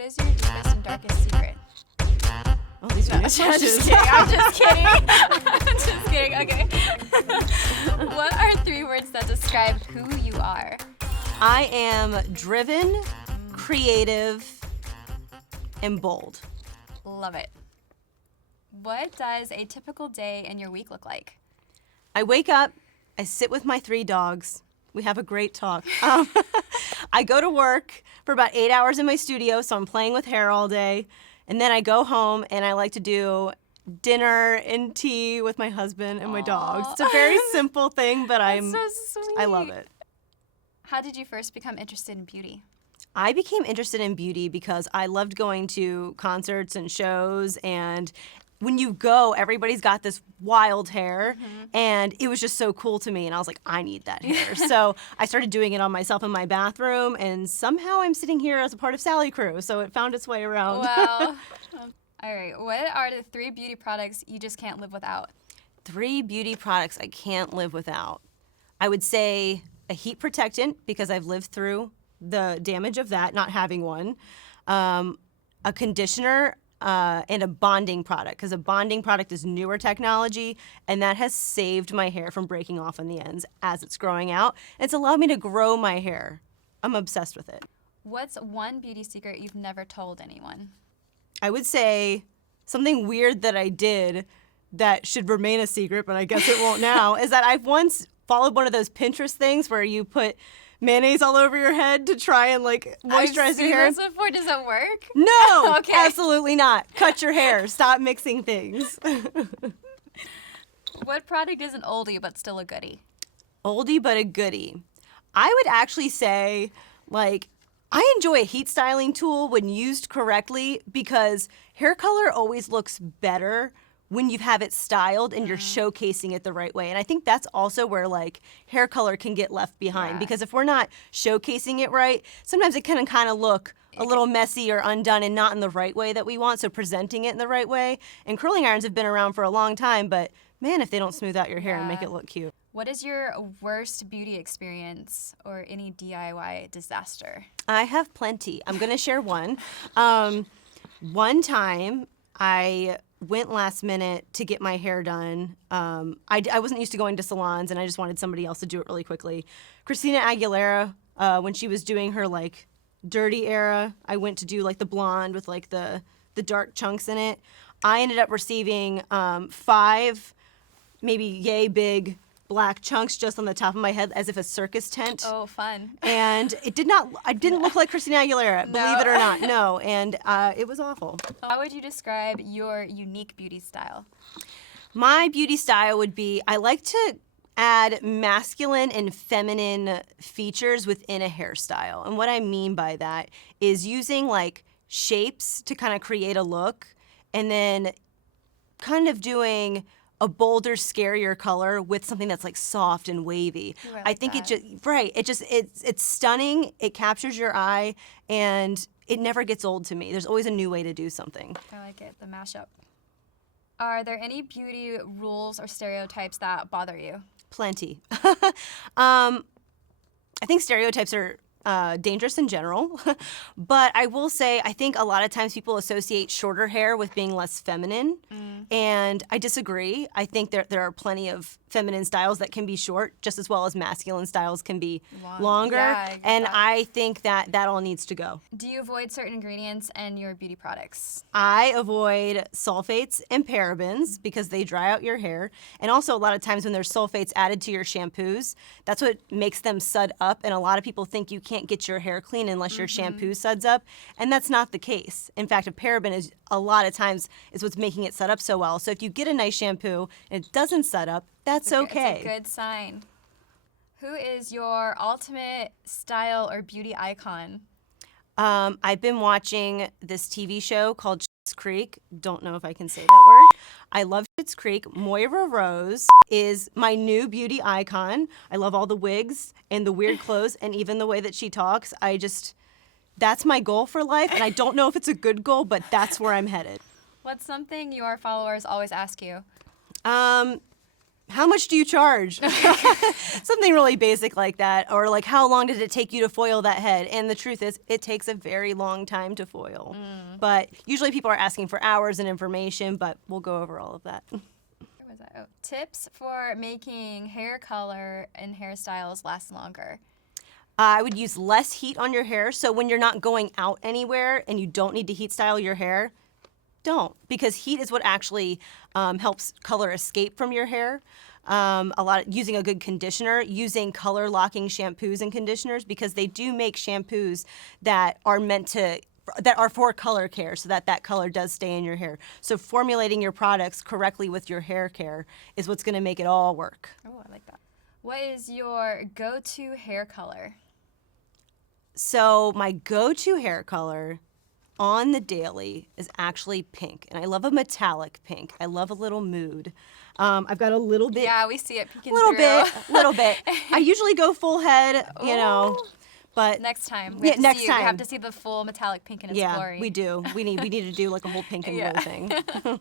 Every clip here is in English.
What is your deepest and darkest secret? Oh, these are I'm just kidding. I'm just kidding. I'm just kidding. Okay. What are 3 words that describe who you are? I am driven, creative, and bold. Love it. What does a typical day in your week look like? I wake up, I sit with my 3 dogs. We have a great talk. I go to work for about 8 hours in my studio, so I'm playing with hair all day. And then I go home and I like to do dinner and tea with my husband and my dogs. It's a very simple thing, but That's so sweet. I love it. How did you first become interested in beauty? I became interested in beauty because I loved going to concerts and shows, and when you go, everybody's got this wild hair, and it was just so cool to me, and I was like, I need that hair. So I started doing it on myself in my bathroom, and somehow I'm sitting here as a part of Sally Crew, so it found its way around. Wow. All right, what are the 3 beauty products you just can't live without? 3 beauty products I can't live without. I would say a heat protectant, because I've lived through the damage of that, not having one. A conditioner, and a bonding product, because a bonding product is newer technology, and that has saved my hair from breaking off on the ends as it's growing out. It's allowed me to grow my hair. I'm obsessed with it. What's one beauty secret you've never told anyone? I would say something weird that I did that should remain a secret, but I guess it won't now, is that I've once followed one of those Pinterest things where you put mayonnaise all over your head to try and moisturize your hair. I've seen this before. Does it work? No, Okay. Absolutely not. Cut your hair. Stop mixing things. What product is an oldie but still a goodie? Oldie but a goodie. I would actually say, I enjoy a heat styling tool when used correctly, because hair color always looks better when you have it styled and you're showcasing it the right way. And I think that's also where hair color can get left behind, because if we're not showcasing it right, sometimes it can kind of look a little messy or undone and not in the right way that we want, so presenting it in the right way. And curling irons have been around for a long time, but man, if they don't smooth out your hair and make it look cute. What is your worst beauty experience or any DIY disaster? I have plenty. I'm gonna share one. One time I went last minute to get my hair done. I wasn't used to going to salons, and I just wanted somebody else to do it really quickly. Christina Aguilera, when she was doing her dirty era, I went to do the blonde with the dark chunks in it. I ended up receiving 5 maybe yay big black chunks just on the top of my head, as if a circus tent. Oh, fun. And I didn't look like Christina Aguilera, believe it or not, no. And it was awful. How would you describe your unique beauty style? My beauty style would be, I like to add masculine and feminine features within a hairstyle. And what I mean by that is using shapes to kind of create a look, and then kind of doing a bolder, scarier color with something that's soft and wavy. I think it's stunning, it captures your eye, and it never gets old to me. There's always a new way to do something. I like it, the mashup. Are there any beauty rules or stereotypes that bother you? Plenty. I think stereotypes are dangerous in general, but I will say I think a lot of times people associate shorter hair with being less feminine, and I disagree. I think there are plenty of feminine styles that can be short just as well as masculine styles can be longer, and I think that all needs to go. Do you avoid certain ingredients in your beauty products? I avoid sulfates and parabens because they dry out your hair, and also a lot of times when there's sulfates added to your shampoos, that's what makes them sud up, and a lot of people think you can't get your hair clean unless your shampoo suds up, and that's not the case. In fact, a paraben is a lot of times is what's making it sud up so well. So if you get a nice shampoo and it doesn't sud up, that's okay. It's a good sign. Who is your ultimate style or beauty icon? I've been watching this TV show called Schitt's Creek. Don't know if I can say that word. I love Schitt's Creek. Moira Rose is my new beauty icon. I love all the wigs and the weird clothes and even the way that she talks. That's my goal for life, and I don't know if it's a good goal, but that's where I'm headed. What's something your followers always ask you? how much do you charge? Something really basic like that. Or like, how long did it take you to foil that head? And the truth is, it takes a very long time to foil. But usually people are asking for hours and information, but we'll go over all of that. Where was that? Oh, tips for making hair color and hairstyles last longer. I would use less heat on your hair. So when you're not going out anywhere and you don't need to heat style your hair, don't, because heat is what actually helps color escape from your hair. Using a good conditioner, using color locking shampoos and conditioners, because they do make shampoos that are for color care, so that color does stay in your hair. So formulating your products correctly with your hair care is what's going to make it all work. Oh, I like that. What is your go-to hair color? So my go-to hair color on the daily is actually pink, and I love a metallic pink. I love a little mood. I've got a little bit. Yeah, we see it peeking through. Little bit. I usually go full head, you know, but next time. We We have to see the full metallic pink in its glory. Yeah, we do. We need to do like a whole pink and blue thing.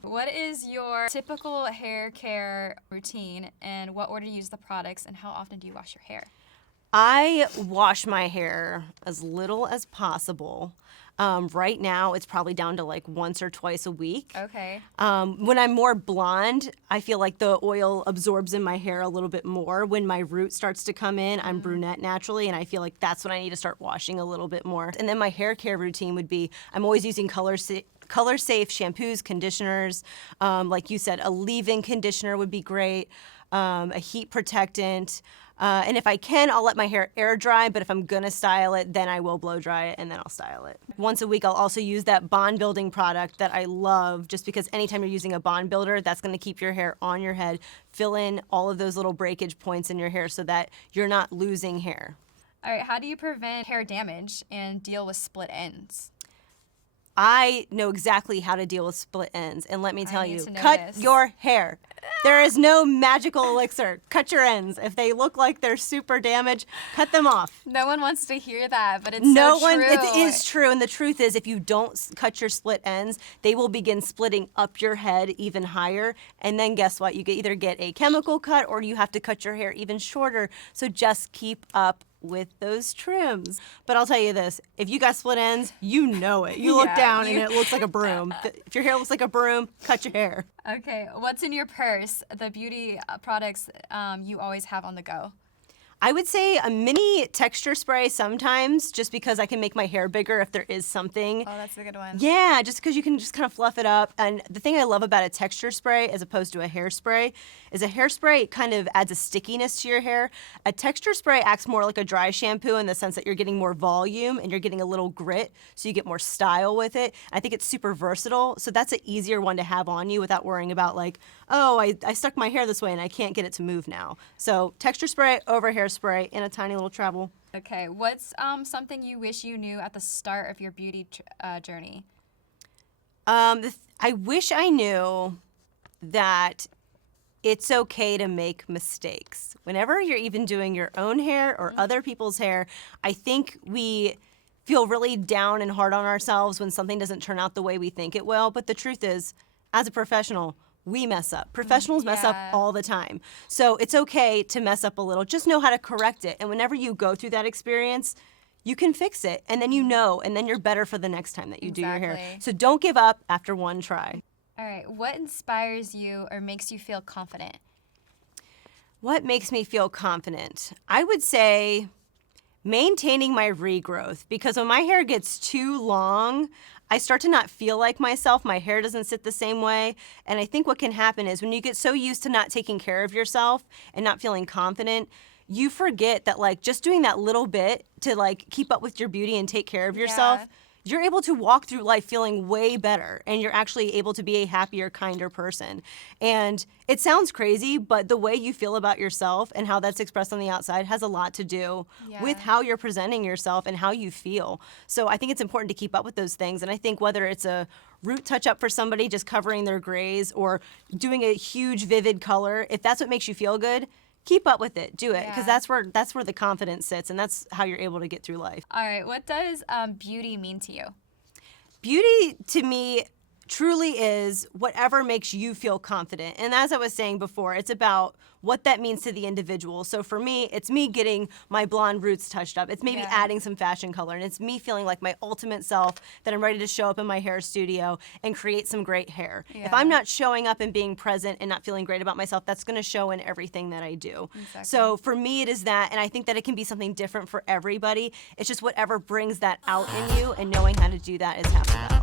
What is your typical hair care routine, and what order do you use the products, and how often do you wash your hair? I wash my hair as little as possible. Right now, it's probably down to like once or twice a week. Okay. When I'm more blonde, I feel like the oil absorbs in my hair a little bit more. When my root starts to come in, I'm brunette naturally, and I feel like that's when I need to start washing a little bit more. And then my hair care routine would be, I'm always using color-safe shampoos, conditioners. Like you said, a leave-in conditioner would be great, a heat protectant. And if I can, I'll let my hair air dry, but if I'm gonna style it, then I will blow dry it and then I'll style it. Once a week, I'll also use that bond building product that I love, just because anytime you're using a bond builder, that's gonna keep your hair on your head, fill in all of those little breakage points in your hair so that you're not losing hair. All right, how do you prevent hair damage and deal with split ends? I know exactly how to deal with split ends, and let me tell you, to know cut this. your hair. There is no magical elixir. Cut your ends. If they look like they're super damaged, cut them off. No one wants to hear that, but it's true. It is true, and the truth is, if you don't cut your split ends, they will begin splitting up your head even higher, and then guess what? You either get a chemical cut or you have to cut your hair even shorter, so just keep up with those trims. But I'll tell you this, if you got split ends, you know it. You look down and it looks like a broom. If your hair looks like a broom, cut your hair. Okay, what's in your purse, the beauty products you always have on the go? I would say a mini texture spray sometimes, just because I can make my hair bigger if there is something. Oh, that's a good one. Yeah, just because you can just kind of fluff it up. And the thing I love about a texture spray as opposed to a hairspray is a hairspray kind of adds a stickiness to your hair. A texture spray acts more like a dry shampoo in the sense that you're getting more volume and you're getting a little grit, so you get more style with it. I think it's super versatile, so that's an easier one to have on you without worrying about like, oh, I stuck my hair this way and I can't get it to move now. So texture spray over hairspray in a tiny little travel. Okay, what's something you wish you knew at the start of your beauty journey? I wish I knew that it's okay to make mistakes. Whenever you're even doing your own hair or other people's hair, I think we feel really down and hard on ourselves when something doesn't turn out the way we think it will. But the truth is, as a professional, we mess up. Professionals mess up all the time. So it's okay to mess up a little. Just know how to correct it. And whenever you go through that experience, you can fix it. And then you know, and then you're better for the next time that you do your hair. So don't give up after one try. All right, what inspires you or makes you feel confident? What makes me feel confident? I would say maintaining my regrowth, because when my hair gets too long, I start to not feel like myself. My hair doesn't sit the same way. And I think what can happen is when you get so used to not taking care of yourself and not feeling confident, you forget that like just doing that little bit to like keep up with your beauty and take care of yourself, you're able to walk through life feeling way better, and you're actually able to be a happier, kinder person. And it sounds crazy, but the way you feel about yourself and how that's expressed on the outside has a lot to do with how you're presenting yourself and how you feel. So I think it's important to keep up with those things. And I think whether it's a root touch-up for somebody, just covering their grays, or doing a huge, vivid color, if that's what makes you feel good, keep up with it. Do it, because that's where the confidence sits, and that's how you're able to get through life. All right, what does beauty mean to you? Beauty to me truly is whatever makes you feel confident. And as I was saying before, it's about what that means to the individual. So for me, it's me getting my blonde roots touched up. It's maybe adding some fashion color, and it's me feeling like my ultimate self, that I'm ready to show up in my hair studio and create some great hair. If I'm not showing up and being present and not feeling great about myself, that's gonna show in everything that I do. Exactly. So for me, it is that, and I think that it can be something different for everybody. It's just whatever brings that out in you, and knowing how to do that is half the battle.